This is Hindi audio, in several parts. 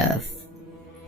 टफ।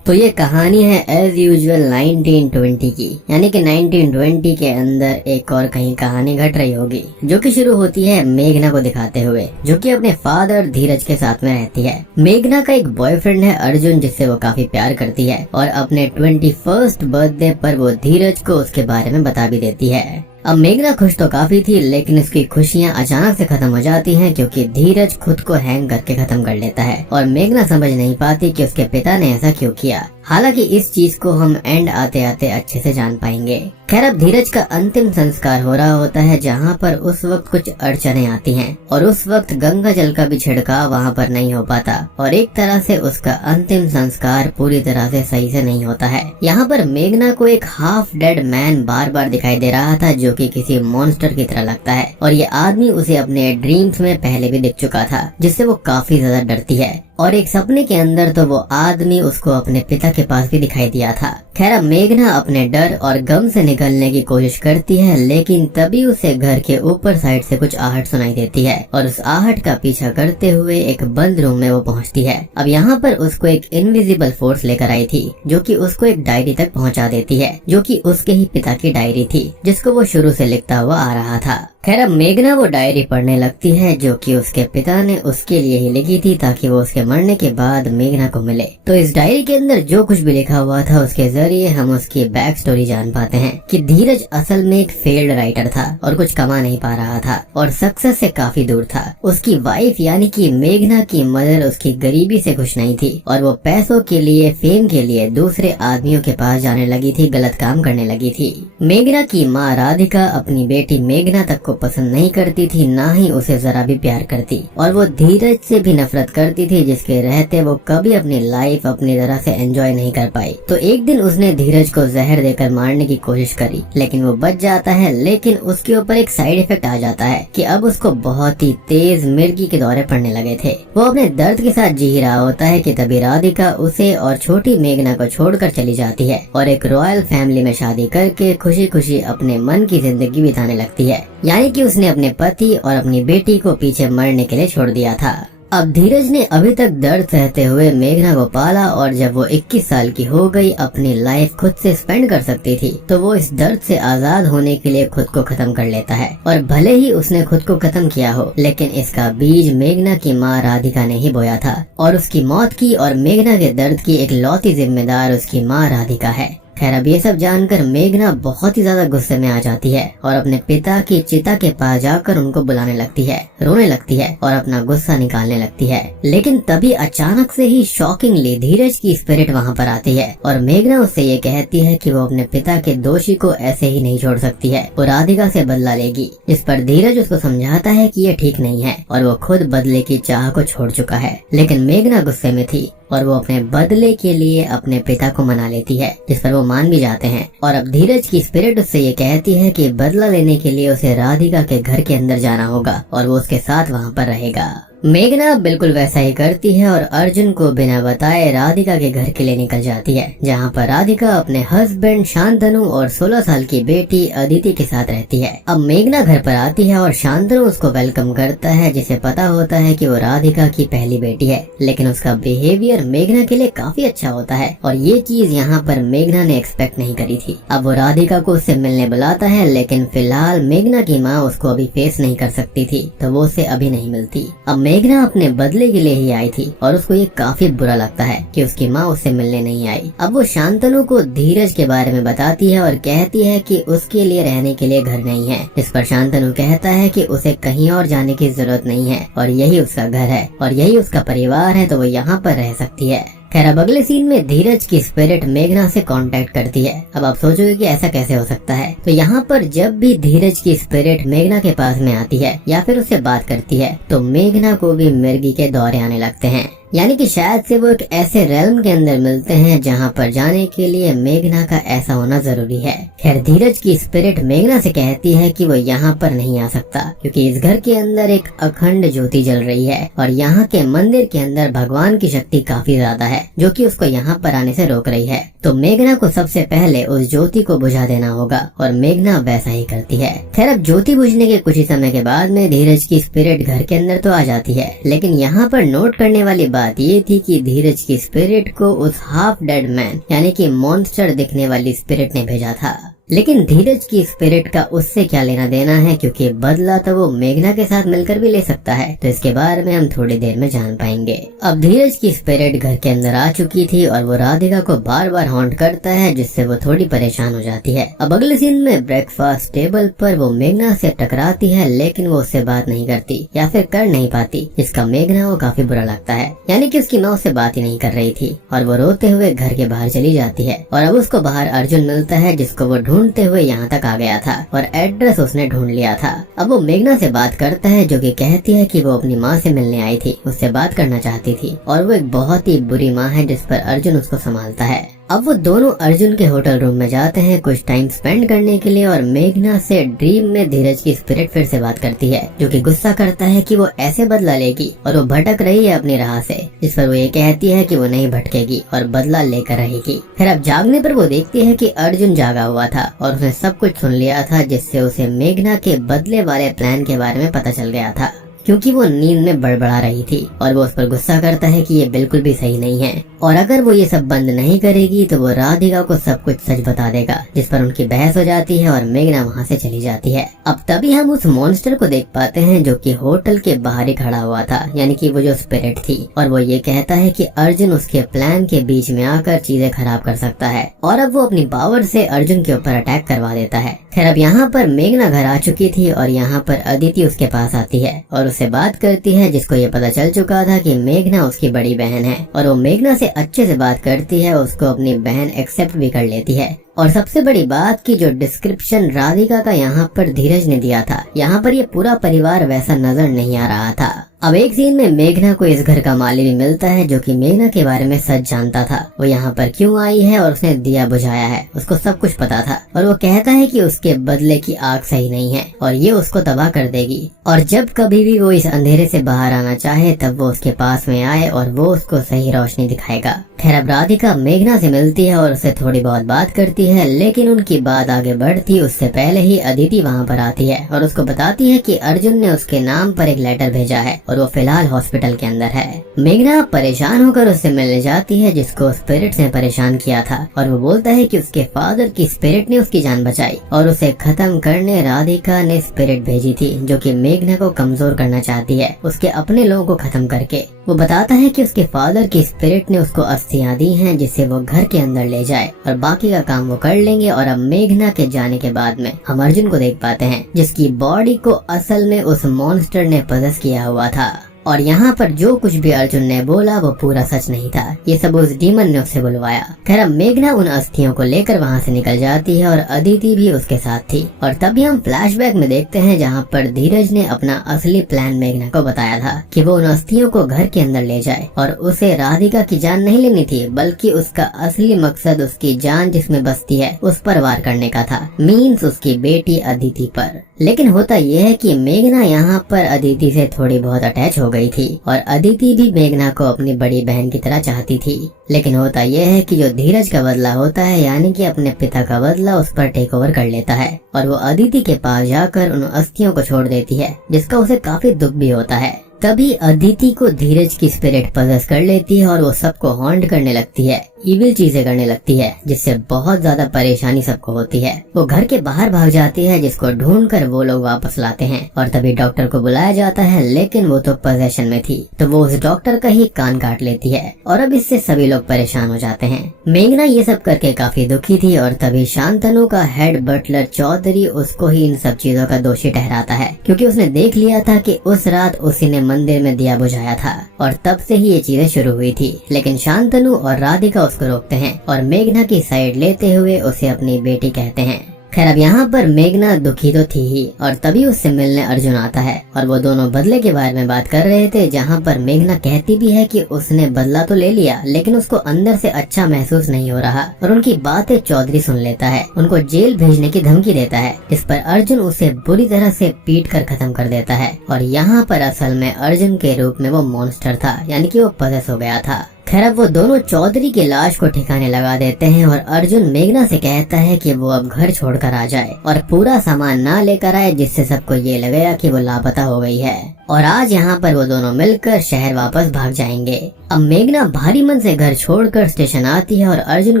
तो ये कहानी है एज यूजुअल 1920 की, यानी कि 1920 के अंदर एक और कहीं कहानी घट रही होगी, जो कि शुरू होती है मेघना को दिखाते हुए, जो कि अपने फादर धीरज के साथ में रहती है। मेघना का एक बॉयफ्रेंड है अर्जुन, जिससे वो काफी प्यार करती है और अपने 21st बर्थडे पर वो धीरज को उसके बारे में बता भी देती है। अब मेघना खुश तो काफी थी, लेकिन उसकी खुशियां अचानक से खत्म हो जाती हैं क्योंकि धीरज खुद को हैंग करके खत्म कर लेता है और मेघना समझ नहीं पाती कि उसके पिता ने ऐसा क्यों किया। हालांकि इस चीज को हम एंड आते आते अच्छे से जान पाएंगे। खैर, अब धीरज का अंतिम संस्कार हो रहा होता है, जहाँ पर उस वक्त कुछ अड़चने आती हैं और उस वक्त गंगा जल का भी छिड़काव वहाँ पर नहीं हो पाता और एक तरह से उसका अंतिम संस्कार पूरी तरह से सही से नहीं होता है। यहाँ पर मेघना को एक हाफ डेड मैन बार बार दिखाई दे रहा था, जो कि किसी मॉन्स्टर की तरह लगता है और ये आदमी उसे अपने ड्रीम्स में पहले भी दिख चुका था, जिससे वो काफी ज्यादा डरती है। और एक सपने के अंदर तो वो आदमी उसको अपने पिता के पास भी दिखाई दिया था। खैर, अब मेघना अपने डर और गम से निकलने की कोशिश करती है, लेकिन तभी उसे घर के ऊपर साइड से कुछ आहट सुनाई देती है और उस आहट का पीछा करते हुए एक बंद रूम में वो पहुंचती है। अब यहाँ पर उसको एक इनविजिबल फोर्स लेकर आई थी, जो कि उसको एक डायरी तक पहुँचा देती है, जो कि उसके ही पिता की डायरी थी, जिसको वो शुरू से लिखता हुआ आ रहा था। खैर, अब मेघना वो डायरी पढ़ने लगती है, जो कि उसके पिता ने उसके लिए ही लिखी थी ताकि वो उसके मरने के बाद मेघना को मिले। तो इस डायरी के अंदर जो कुछ भी लिखा हुआ था, उसके जरिए हम उसकी बैक स्टोरी जान पाते हैं कि धीरज असल में एक फेल्ड राइटर था और कुछ कमा नहीं पा रहा था और सक्सेस से काफी दूर था। उसकी वाइफ यानी कि मेघना की मदर उसकी गरीबी से खुश नहीं थी और वो पैसों के लिए, फेम के लिए दूसरे आदमियों के पास जाने लगी थी, गलत काम करने लगी थी। मेघना की माँ राधिका अपनी बेटी मेघना तक को पसंद नहीं करती थी, ना ही उसे जरा भी प्यार करती और वो धीरज से भी नफरत करती थी, जिसके रहते वो कभी अपनी लाइफ अपनी तरह से एंजॉय नहीं कर पाई। तो एक दिन उसने धीरज को जहर देकर मारने की कोशिश करी, लेकिन वो बच जाता है। लेकिन उसके ऊपर एक साइड इफेक्ट आ जाता है कि अब उसको बहुत ही तेज मिर्गी के दौरे पड़ने लगे थे। वो अपने दर्द के साथ जी रहा होता है कि तभी राधिका उसे और छोटी मेघना को छोड़कर चली जाती है और एक रॉयल फैमिली में शादी करके खुशी खुशी अपने मन की जिंदगी बिताने लगती है। यानी कि उसने अपने पति और अपनी बेटी को पीछे मरने के लिए छोड़ दिया था। अब धीरज ने अभी तक दर्द सहते हुए मेघना को पाला और जब वो 21 साल की हो गई, अपनी लाइफ खुद से स्पेंड कर सकती थी, तो वो इस दर्द से आजाद होने के लिए खुद को खत्म कर लेता है। और भले ही उसने खुद को खत्म किया हो, लेकिन इसका बीज मेघना की माँ राधिका ने ही बोया था और उसकी मौत की और मेघना के दर्द की एक लौती जिम्मेदार उसकी माँ राधिका है। खैर, अब ये सब जानकर मेघना बहुत ही ज्यादा गुस्से में आ जाती है और अपने पिता की चिता के पास जाकर उनको बुलाने लगती है, रोने लगती है और अपना गुस्सा निकालने लगती है। लेकिन तभी अचानक से ही शॉकिंगली धीरज की स्पिरिट वहाँ पर आती है और मेघना उससे ये कहती है कि वो अपने पिता के दोषी को ऐसे ही नहीं छोड़ सकती है, वो राधिका से बदला लेगी। इस पर धीरज उसको समझाता है कि ये ठीक नहीं है और वो खुद बदले की चाह को छोड़ चुका है। लेकिन मेघना गुस्से में थी और वो अपने बदले के लिए अपने पिता को मना लेती है, जिस पर वो मान भी जाते हैं। और अब धीरज की स्पिरिट उससे ये कहती है कि बदला लेने के लिए उसे राधिका के घर के अंदर जाना होगा और वो उसके साथ वहाँ पर रहेगा। मेघना बिल्कुल वैसा ही करती है और अर्जुन को बिना बताए राधिका के घर के लिए निकल जाती है, जहाँ पर राधिका अपने हस्बैंड शांतनु और 16 साल की बेटी अदिति के साथ रहती है। अब मेघना घर पर आती है और शांतनु उसको वेलकम करता है, जिसे पता होता है कि वो राधिका की पहली बेटी है, लेकिन उसका बिहेवियर मेघना के लिए काफी अच्छा होता है और ये चीज यहाँ पर मेघना ने एक्सपेक्ट नहीं करी थी। अब वो राधिका को उससे मिलने बुलाता है, लेकिन फिलहाल मेघना की माँ उसको अभी फेस नहीं कर सकती थी, तो वो उससे अभी नहीं मिलती। अब मेघना अपने बदले के लिए ही आई थी और उसको ये काफी बुरा लगता है कि उसकी माँ उससे मिलने नहीं आई। अब वो शांतनु को धीरज के बारे में बताती है और कहती है कि उसके लिए रहने के लिए घर नहीं है। इस पर शांतनु कहता है कि उसे कहीं और जाने की जरूरत नहीं है और यही उसका घर है और यही उसका परिवार है, तो वो यहाँ पर रह सकती है। खैर, अब अगले सीन में धीरज की स्पिरिट मेघना से कांटेक्ट करती है। अब आप सोचोगे कि ऐसा कैसे हो सकता है, तो यहाँ पर जब भी धीरज की स्पिरिट मेघना के पास में आती है या फिर उससे बात करती है, तो मेघना को भी मिर्गी के दौरे आने लगते हैं। यानी कि शायद से वो एक ऐसे रेल्म के अंदर मिलते हैं जहाँ पर जाने के लिए मेघना का ऐसा होना जरूरी है। खैर, धीरज की स्पिरिट मेघना से कहती है कि वो यहाँ पर नहीं आ सकता क्योंकि इस घर के अंदर एक अखंड ज्योति जल रही है और यहाँ के मंदिर के अंदर भगवान की शक्ति काफी ज्यादा है, जो कि उसको यहाँ पर आने से रोक रही है। तो मेघना को सबसे पहले उस ज्योति को बुझा देना होगा और मेघना वैसा ही करती है। खैर, अब ज्योति बुझने के कुछ ही समय के बाद में धीरज की स्पिरिट घर के अंदर तो आ जाती है, लेकिन यहाँ पर नोट करने वाली बात ये थी कि धीरज की स्पिरिट को उस हाफ डेड मैन यानी कि मॉन्स्टर दिखने वाली स्पिरिट ने भेजा था। लेकिन धीरज की स्पिरिट का उससे क्या लेना देना है, क्योंकि बदला तो वो मेघना के साथ मिलकर भी ले सकता है। तो इसके बारे में हम थोड़ी देर में जान पाएंगे। अब धीरज की स्पिरिट घर के अंदर आ चुकी थी और वो राधिका को बार बार हॉन्ट करता है, जिससे वो थोड़ी परेशान हो जाती है। अब अगले सीन में ब्रेकफास्ट टेबल पर वो मेघना से टकराती है, लेकिन वो उससे बात नहीं करती या फिर कर नहीं पाती, जिसका मेघना को काफी बुरा लगता है। यानी कि उसकी माँ उससे बात ही नहीं कर रही थी और वो रोते हुए घर के बाहर चली जाती है। और अब उसको बाहर अर्जुन मिलता है, जिसको वो ढूंढते हुए यहाँ तक आ गया था और एड्रेस उसने ढूंढ लिया था। अब वो मेघना से बात करता है, जो कि कहती है कि वो अपनी माँ से मिलने आई थी, उससे बात करना चाहती थी और वो एक बहुत ही बुरी माँ है जिस पर अर्जुन उसको संभालता है। अब वो दोनों अर्जुन के होटल रूम में जाते हैं कुछ टाइम स्पेंड करने के लिए और मेघना से ड्रीम में धीरज की स्पिरिट फिर से बात करती है, जो कि गुस्सा करता है कि वो ऐसे बदला लेगी और वो भटक रही है अपनी राह से, जिस पर वो ये कहती है कि वो नहीं भटकेगी और बदला लेकर रहेगी। फिर अब जागने पर वो देखती है कि अर्जुन जागा हुआ था और उसने सब कुछ सुन लिया था, जिससे उसे मेघना के बदले वाले प्लान के बारे में पता चल गया था, क्योंकि वो नींद में बड़बड़ा रही थी। और वो उस पर गुस्सा करता है कि ये बिल्कुल भी सही नहीं है और अगर वो ये सब बंद नहीं करेगी तो वो राधिका को सब कुछ सच बता देगा, जिस पर उनकी बहस हो जाती है और मेघना वहाँ से चली जाती है। अब तभी हम उस मॉन्स्टर को देख पाते हैं, जो कि होटल के बाहर ही खड़ा हुआ था, यानी कि वो जो स्पिरिट थी। और वो ये कहता है कि अर्जुन उसके प्लान के बीच में आकर चीजें खराब कर सकता है और अब वो अपनी पावर से अर्जुन के ऊपर अटैक करवा देता है। खैर अब यहाँ पर मेघना घर आ चुकी थी और यहाँ पर अदिति उसके पास आती है और उससे बात करती है, जिसको ये पता चल चुका था कि मेघना उसकी बड़ी बहन है। और वो मेघना से अच्छे से बात करती है, उसको अपनी बहन एक्सेप्ट भी कर लेती है। और सबसे बड़ी बात की जो डिस्क्रिप्शन राधिका का यहाँ पर धीरज ने दिया था, यहाँ पर ये पूरा परिवार वैसा नजर नहीं आ रहा था। अब एक सीन में मेघना को इस घर का माली भी मिलता है, जो कि मेघना के बारे में सच जानता था। वो यहाँ पर क्यों आई है और उसने दिया बुझाया है, उसको सब कुछ पता था। और वो कहता है कि उसके बदले की आग सही नहीं है और ये उसको तबाह कर देगी और जब कभी भी वो इस अंधेरे से बाहर आना चाहे तब वो उसके पास में आए और वो उसको सही रोशनी दिखाएगा। खैर अब राधिका मेघना से मिलती है और उससे थोड़ी बहुत बात करती है, लेकिन उनकी बात आगे बढ़ती उससे पहले ही अदिति वहाँ पर आती है और उसको बताती है कि अर्जुन ने उसके नाम पर एक लेटर भेजा है और वो फिलहाल हॉस्पिटल के अंदर है। मेघना परेशान होकर उससे मिलने जाती है, जिसको स्पिरिट ने परेशान किया था। और वो बोलता है कि उसके फादर की स्पिरिट ने उसकी जान बचाई और उसे खत्म करने राधिका ने स्पिरिट भेजी थी, जो कि मेघना को कमजोर करना चाहती है उसके अपने लोगों को खत्म करके। वो बताता है कि उसके फादर की स्पिरिट ने उसको अस्थियां दी हैं, जिससे वो घर के अंदर ले जाए और बाकी का काम वो कर लेंगे। और अब मेघना के जाने के बाद में हम अर्जुन को देख पाते हैं, जिसकी बॉडी को असल में उस मॉन्स्टर ने पजस किया हुआ था। और यहाँ पर जो कुछ भी अर्जुन ने बोला वो पूरा सच नहीं था, ये सब उस डीमन ने उससे बुलवाया। खैर अब मेघना उन अस्थियों को लेकर वहाँ से निकल जाती है और अदिति भी उसके साथ थी। और तभी हम फ्लैशबैक में देखते हैं, जहाँ पर धीरज ने अपना असली प्लान मेघना को बताया था कि वो उन अस्थियों को घर के अंदर ले जाए और उसे राधिका की जान नहीं लेनी थी, बल्कि उसका असली मकसद उसकी जान जिसमें बसती है उस पर वार करने का था, मीन्स उसकी बेटी अदिति पर। लेकिन होता यह है कि मेघना यहाँ पर अदिति से थोड़ी बहुत अटैच हो गई थी और अदिति भी मेघना को अपनी बड़ी बहन की तरह चाहती थी। लेकिन होता यह है कि जो धीरज का बदला होता है, यानी कि अपने पिता का बदला, उस पर टेक ओवर कर लेता है और वो अदिति के पास जाकर उन अस्थियों को छोड़ देती है, जिसका उसे काफी दुख भी होता है। तभी अदिति को धीरज की स्पिरिट पजेस कर लेती है और वो सबको हॉन्ट करने लगती है, इविल चीजें करने लगती है, जिससे बहुत ज्यादा परेशानी सबको होती है। वो घर के बाहर भाग जाती है, जिसको ढूंढकर वो लोग वापस लाते हैं और तभी डॉक्टर को बुलाया जाता है, लेकिन वो तो पोजेशन में थी, तो वो उस डॉक्टर का ही कान काट लेती है और अब इससे सभी लोग परेशान हो जाते हैं। मेघना ये सब करके काफी दुखी थी और तभी शांतनु का हेड बटलर चौधरी उसको ही इन सब चीजों का दोषी ठहराता है, क्योंकि उसने देख लिया था कि उस रात उसी ने मंदिर में दिया बुझाया था और तब से ही ये चीजें शुरू हुई थी। लेकिन शांतनु और राधिका उसको रोकते हैं और मेघना की साइड लेते हुए उसे अपनी बेटी कहते हैं। खैर अब यहाँ पर मेघना दुखी तो थी ही और तभी उससे मिलने अर्जुन आता है और वो दोनों बदले के बारे में बात कर रहे थे, जहाँ पर मेघना कहती भी है कि उसने बदला तो ले लिया, लेकिन उसको अंदर से अच्छा महसूस नहीं हो रहा। और उनकी बातें चौधरी सुन लेता है, उनको जेल भेजने की धमकी देता है, जिस पर अर्जुन उसे बुरी तरह से पीट कर खत्म कर देता है। और यहाँ पर असल में अर्जुन के रूप में वो मॉन्स्टर था, यानी कि वो पजेस हो गया था। खैर अब वो दोनों चौधरी की लाश को ठिकाने लगा देते हैं और अर्जुन मेघना से कहता है कि वो अब घर छोड़कर आ जाए और पूरा सामान ना लेकर आए, जिससे सबको ये लगेगा कि वो लापता हो गई है। और आज यहाँ पर वो दोनों मिलकर शहर वापस भाग जाएंगे। अब मेघना भारी मन से घर छोड़कर स्टेशन आती है और अर्जुन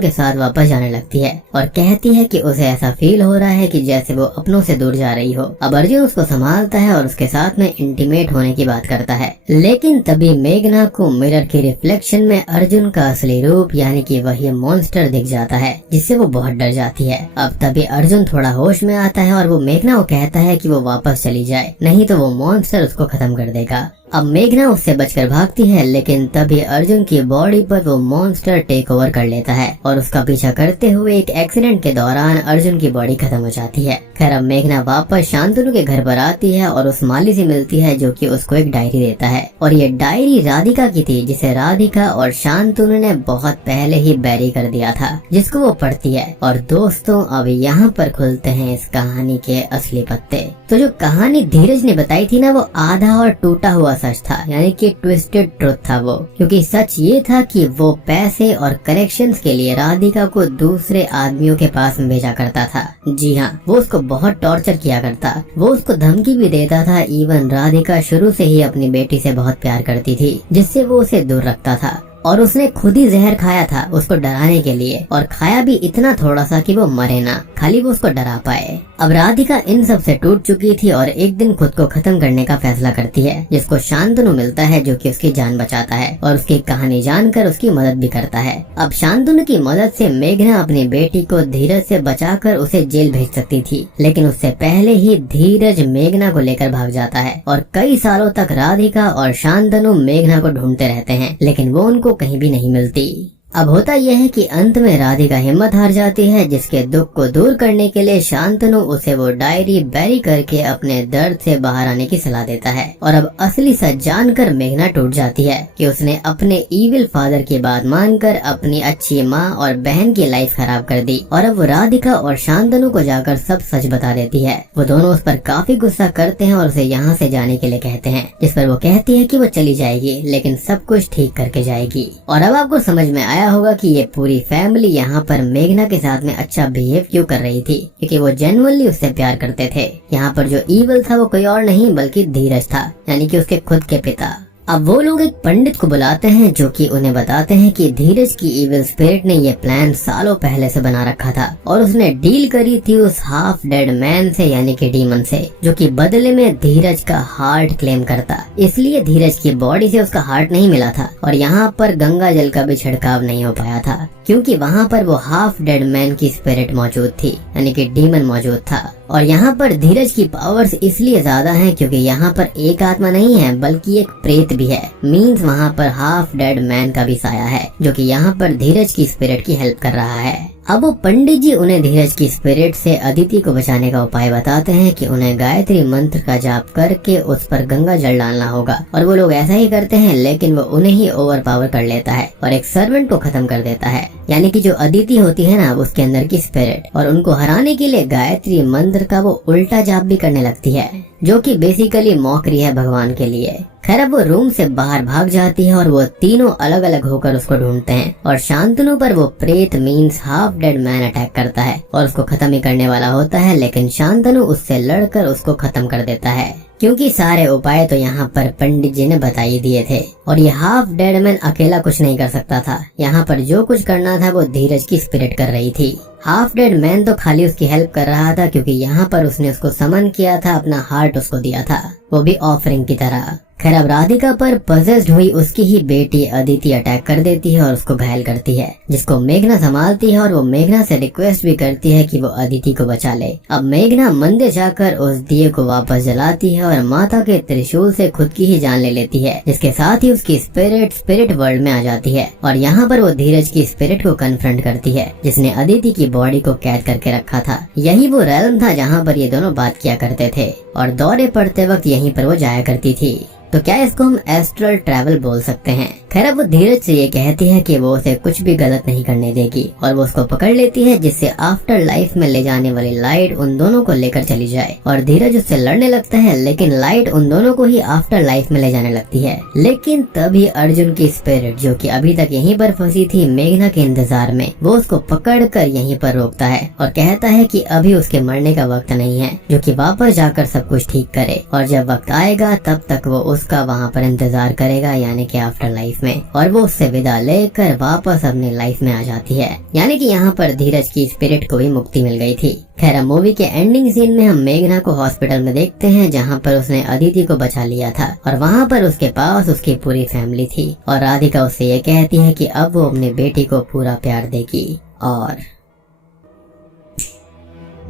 के साथ वापस जाने लगती है और कहती है कि उसे ऐसा फील हो रहा है कि जैसे वो अपनों से दूर जा रही हो। अब अर्जुन उसको संभालता है और उसके साथ में इंटीमेट होने की बात करता है, लेकिन तभी मेघना को मिरर के रिफ्लेक्शन में अर्जुन का असली रूप यानी कि वही मॉन्स्टर दिख जाता है, जिससे वो बहुत डर जाती है। अब तभी अर्जुन थोड़ा होश में आता है और वो मेघना को कहता है कि वो वापस चली जाए, नहीं तो वो मॉन्स्टर उसको खत्म कर देगा। अब मेघना उससे बचकर भागती है, लेकिन तभी अर्जुन की बॉडी पर वो मॉन्स्टर टेक ओवर कर लेता है और उसका पीछा करते हुए एक एक्सीडेंट के दौरान अर्जुन की बॉडी खत्म हो जाती है। खैर अब मेघना वापस शांतनु के घर पर आती है और उस माली से मिलती है, जो कि उसको एक डायरी देता है और ये डायरी राधिका की थी, जिसे राधिका और शांतनु ने बहुत पहले ही बैरी कर दिया था, जिसको वो पढ़ती है। और दोस्तों अब यहाँ पर खुलते हैं इस कहानी के असली पत्ते। तो जो कहानी धीरज ने बताई थी ना, वो आधा और टूटा हुआ सच था, यानी कि ट्विस्टेड ट्रुथ था वो, क्योंकि सच ये था कि वो पैसे और कनेक्शंस के लिए राधिका को दूसरे आदमियों के पास भेजा करता था। जी हाँ, वो उसको बहुत टॉर्चर किया करता, वो उसको धमकी भी देता था। इवन राधिका शुरू से ही अपनी बेटी से बहुत प्यार करती थी, जिससे वो उसे दूर रखता था और उसने खुद ही जहर खाया था उसको डराने के लिए, और खाया भी इतना थोड़ा सा कि वो मरे ना, खाली वो उसको डरा पाए। अब राधिका इन सब से टूट चुकी थी और एक दिन खुद को खत्म करने का फैसला करती है, जिसको शांतनु मिलता है, जो कि उसकी जान बचाता है और उसकी कहानी जानकर उसकी मदद भी करता है। अब शांतनु की मदद से मेघना अपनी बेटी को धीरज से बचाकर उसे जेल भेज सकती थी, लेकिन उससे पहले ही धीरज मेघना को लेकर भाग जाता है और कई सालों तक राधिका और शांतनु मेघना को ढूंढते रहते हैं, लेकिन वो उनको कहीं भी नहीं मिलती। अब होता यह है कि अंत में राधिका हिम्मत हार जाती है, जिसके दुख को दूर करने के लिए शांतनु उसे वो डायरी बैरी करके अपने दर्द से बाहर आने की सलाह देता है। और अब असली सच जानकर मेघना टूट जाती है कि उसने अपने इविल फादर की बात मानकर अपनी अच्छी माँ और बहन की लाइफ खराब कर दी, और अब वो राधिका और शांतनु को जाकर सब सच बता देती है। वो दोनों उस पर काफी गुस्सा करते हैं और उसे यहाँ से जाने के लिए कहते हैं, जिस पर वो कहती है कि वो चली जाएगी, लेकिन सब कुछ ठीक करके जाएगी। और अब आपको समझ में आया होगा कि ये पूरी फैमिली यहाँ पर मेघना के साथ में अच्छा बिहेव क्यों कर रही थी, क्योंकि वो जेन्युइनली उससे प्यार करते थे। यहाँ पर जो ईविल था वो कोई और नहीं बल्कि धीरज था, यानी कि उसके खुद के पिता। अब वो लोग एक पंडित को बुलाते हैं, जो कि उन्हें बताते हैं कि धीरज की इविल स्पिरिट ने ये प्लान सालों पहले से बना रखा था और उसने डील करी थी उस हाफ डेड मैन से, यानी कि डीमन से, जो कि बदले में धीरज का हार्ट क्लेम करता। इसलिए धीरज की बॉडी से उसका हार्ट नहीं मिला था और यहाँ पर गंगा जल का भी छिड़काव नहीं हो पाया था, क्योंकि वहाँ पर वो हाफ डेड मैन की स्पिरिट मौजूद थी, यानी कि डीमन मौजूद था। और यहाँ पर धीरज की पावर्स इसलिए ज्यादा हैं क्योंकि यहाँ पर एक आत्मा नहीं है बल्कि एक प्रेत भी है। मींस वहाँ पर हाफ डेड मैन का भी साया है, जो कि यहाँ पर धीरज की स्पिरिट की हेल्प कर रहा है। अब वो पंडित जी उन्हें धीरज की स्पिरिट से अदिति को बचाने का उपाय बताते हैं कि उन्हें गायत्री मंत्र का जाप करके उस पर गंगा जल डालना होगा, और वो लोग ऐसा ही करते हैं, लेकिन वो उन्हें ही ओवर पावर कर लेता है और एक सर्वेंट को खत्म कर देता है, यानी कि जो अदिति होती है ना उसके अंदर की स्पिरिट। और उनको हराने के लिए गायत्री मंत्र का वो उल्टा जाप भी करने लगती है, जो कि बेसिकली मौकरी है भगवान के लिए। खैर अब वो रूम से बाहर भाग जाती है और वो तीनों अलग अलग होकर उसको ढूंढते हैं, और शांतनु पर वो प्रेत means half dead man attack करता है और उसको खत्म ही करने वाला होता है, लेकिन शांतनु उससे लड़कर उसको खत्म कर देता है, क्योंकि सारे उपाय तो यहाँ पर पंडित जी ने बता ही दिए थे और ये हाफ डेड मैन अकेला कुछ नहीं कर सकता था। यहाँ पर जो कुछ करना था वो धीरज की स्पिरिट कर रही थी। हाफ डेड मैन तो खाली उसकी हेल्प कर रहा था, क्योंकि यहाँ पर उसने उसको समन किया था, अपना हार्ट उसको दिया था, वो भी ऑफरिंग की तरह। खैर अब राधिका पर पजेस्ड हुई उसकी ही बेटी अदिति अटैक कर देती है और उसको घायल करती है, जिसको मेघना संभालती है और वो मेघना से रिक्वेस्ट भी करती है कि वो अदिति को बचा ले। अब मेघना मंदिर जाकर उस दिए को वापस जलाती है और माता के त्रिशूल से खुद की ही जान ले लेती है, जिसके साथ ही उसकी स्पिरिट वर्ल्ड में आ जाती है और यहाँ पर वो धीरज की स्पिरिट को कन्फ्रंट करती है, जिसने अदिति की बॉडी को कैद करके रखा था। यही वो रेलम था जहाँ पर ये दोनों बात किया करते थे और दौरे पड़ते वक्त यहीं पर वो जाया करती थी। तो क्या इसको हम एस्ट्रल ट्रैवल बोल सकते हैं। खैर अब वो धीरज से ये कहती है कि वो उसे कुछ भी गलत नहीं करने देगी और वो उसको पकड़ लेती है, जिससे आफ्टर लाइफ में ले जाने वाली लाइट उन दोनों को लेकर चली जाए। और धीरज उससे लड़ने लगता है, लेकिन लाइट उन दोनों को ही आफ्टर लाइफ में ले जाने लगती है। लेकिन तभी अर्जुन की स्पिरिट, जो कि अभी तक यहीं पर फंसी थी मेघना के इंतजार में, वो उसको पकड़ कर यहीं पर रोकता है और कहता है कि अभी उसके मरने का वक्त नहीं है, जो कि वापस जाकर सब कुछ ठीक करे, और जब वक्त आएगा तब तक वो उसका वहाँ पर इंतजार करेगा, यानी कि आफ्टर लाइफ में। और वो उससे विदा लेकर वापस अपनी लाइफ में आ जाती है, यानी कि यहाँ पर धीरज की स्पिरिट को भी मुक्ति मिल गई थी। खैर मूवी के एंडिंग सीन में हम मेघना को हॉस्पिटल में देखते हैं, जहाँ पर उसने अदिति को बचा लिया था और वहाँ पर उसके पास उसकी पूरी फैमिली थी। और राधिका उससे ये कहती है कि अब वो अपनी बेटी को पूरा प्यार देगी। और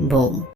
बूम।